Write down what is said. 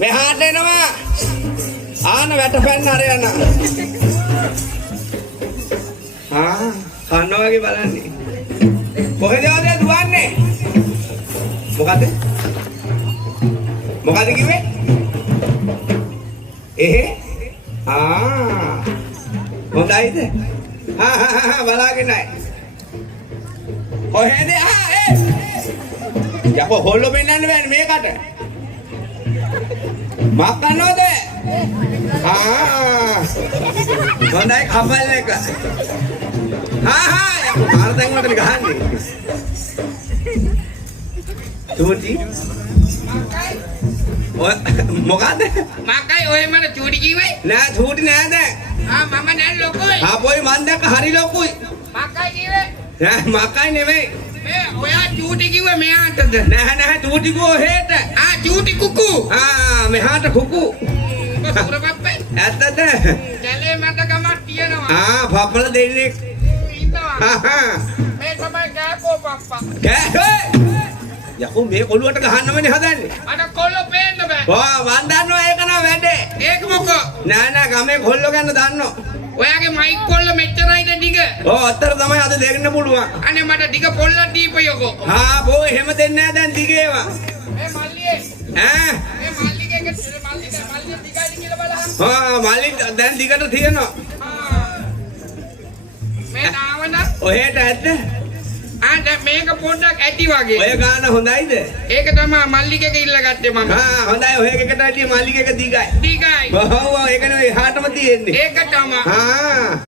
මෙහාට එනවා. ආන වැටපැන්න අරයන. කන්න වගේ බලන්නේ. කොහෙද දුවන්නේ? මොකද? මොකද කිව්වේ? හොඳයිද? බලාගෙනයි. කොහෙද? යකෝ හොල්ල පෙන්නන්න බෑනේ මේකට. මක්කනෝද? හොඳයි කපල් එක. යකෝ මාර දැන් වලට ගහන්නේ. චූටි මොකද? මකයි ඔය මට චූටි කිව්වේ? නෑ චූටි නෑ දැන්. මම නෑ ලොකුයි. පොයි මන් දැක්ක හරි ලොකුයි. මකයි කිව්වේ? නෑ මකයි නෙමෙයි. මේ ඔයා චූටි කිව්වේ මෙයාටද? නෑ චූටි කෝ හෙට. චූටි කුකු. මෙහාට කුකු. සුරපප්පේ. ඇත්තද? කැලේ මට ගමක් තියෙනවා. පප්පල දෙන්නේ. ඉන්නවා. මේ තමයි ගෑකෝ පප්පා. ගෑ යකෝ මේ කොළුවට ගහන්නමනේ හදන්නේ. අර කොල්ල පේන්න බෑ. මන් දන්නවා ඒක නම වැඩේ. ඒක මොකෝ? නෑ ගමේ කොල්ලෝ ගැන දන්නවා. ඔයාගේ මයික් කොල්ල මෙච්චරයිද ඩිග? අතර තමයි අද දෙන්න පුළුවන්. අනේ මට ඩිග පොල්ලක් දීපයකෝ. බෝ එහෙම දෙන්නේ නෑ දැන් දිගේවා. මේ මල්ලියේ. මේ මල්ලිගේ මල්ලිගේ දිගයි කියලා බලන්න. මල්ලි දැන් දිගට තියෙනවා. මේ නාවන ඔහෙට ඇද්ද? දැන් මේක පොඩ්ඩක් ඇති වගේ. ඔය ගාන හොඳයිද? ඒක තමයි මල්ලිකේක ඉල්ලගත්තේ මම. හොඳයි ඔය එකට ඇටි මල්ලිකේක දිගයි. දිගයි. ඔව් ඒකනේ එහාටම තියෙන්නේ. ඒක තමයි.